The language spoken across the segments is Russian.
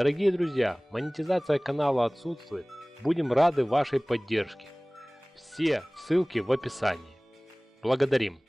Дорогие друзья, монетизация канала отсутствует. Будем рады вашей поддержке. Все ссылки в описании. Благодарим.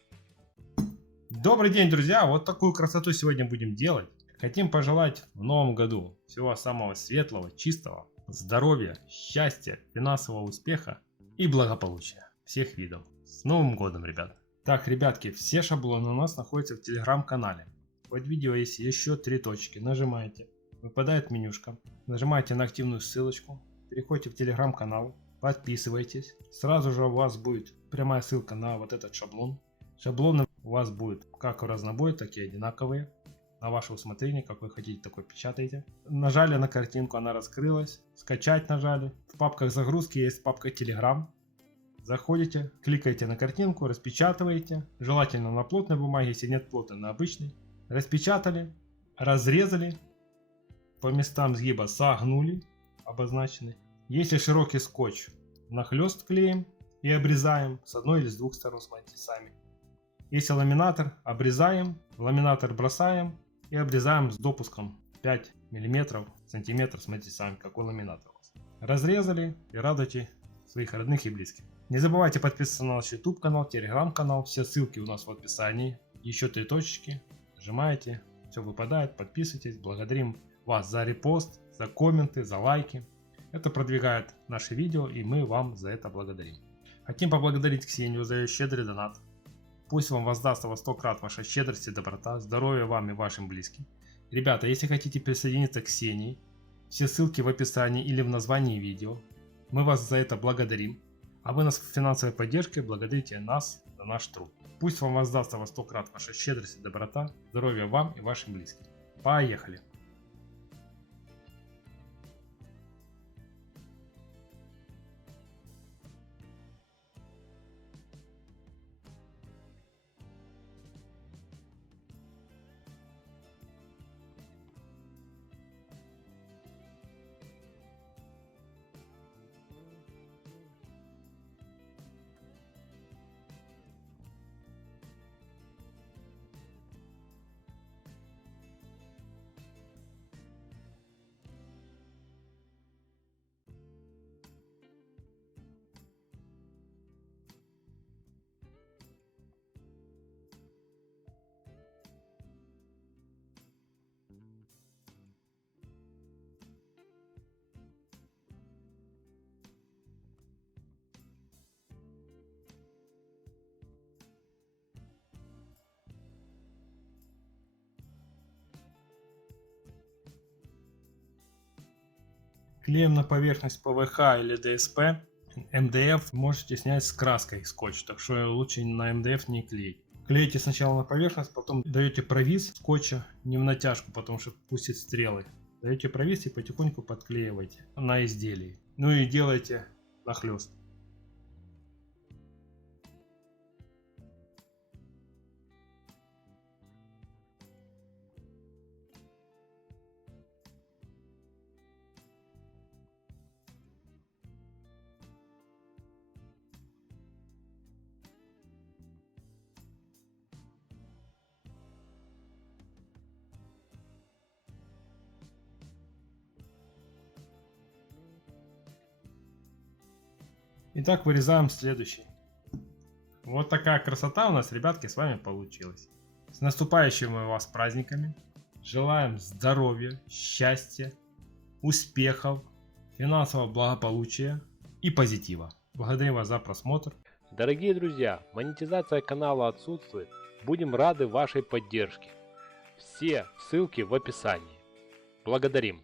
Добрый день, друзья! Вот такую красоту сегодня будем делать. Хотим пожелать в новом году всего самого светлого, чистого, здоровья, счастья, финансового успеха и благополучия всех видов. С Новым годом, ребят! Так, ребятки, все шаблоны у нас находятся в телеграм-канале. Под видео есть еще 3 точки. Нажимаете, выпадает менюшка. Нажимаете на активную ссылочку, переходите в телеграм-канал, подписывайтесь. Сразу же у вас будет прямая ссылка на вот этот шаблон. Шаблоны у вас будут как в разнобой, так и одинаковые. На ваше усмотрение, как вы хотите, такой печатаете. Нажали на картинку, она раскрылась. Скачать нажали. В папках загрузки есть папка Telegram. Заходите, кликаете на картинку, распечатываете. Желательно на плотной бумаге, если нет плотной, на обычной. Распечатали, разрезали. По местам сгиба согнули, обозначены. Если широкий скотч, нахлест клеим и обрезаем с одной или с двух сторон, смотрите сами. Если ламинатор, обрезаем, ламинатор бросаем и обрезаем с допуском 5 мм, сантиметров, смотрите сами, какой ламинатор у вас. Разрезали и радуйте своих родных и близких. Не забывайте подписываться на наш YouTube канал, Telegram канал, все ссылки у нас в описании. Еще 3 точечки, нажимаете, все выпадает, подписывайтесь, благодарим вас за репост, за комменты, за лайки. Это продвигает наши видео, и мы вам за это благодарим. Хотим поблагодарить Ксению за ее щедрый донат. Пусть вам воздастся во 100 крат ваша щедрость и доброта, здоровья вам и вашим близким. Ребята, если хотите присоединиться к Ксении, все ссылки в описании или в названии видео. Мы вас за это благодарим. А вы нас в финансовой поддержке благодарите нас за наш труд. Пусть вам воздастся во 100 крат ваша щедрость и доброта, здоровья вам и вашим близким. Поехали! Клеем на поверхность ПВХ или ДСП. МДФ можете снять с краской скотч, так что лучше на МДФ не клеить. Клеите сначала на поверхность, потом даете провис скотча, не в натяжку, потому что пустит стрелы. Даете провис и потихоньку подклеиваете на изделии. Ну и делайте нахлест. Итак, вырезаем следующий. Вот такая красота у нас, ребятки, с вами получилась. С наступающими вас праздниками. Желаем здоровья, счастья, успехов, финансового благополучия и позитива. Благодарю вас за просмотр. Дорогие друзья, монетизация канала отсутствует. Будем рады вашей поддержке. Все ссылки в описании. Благодарим.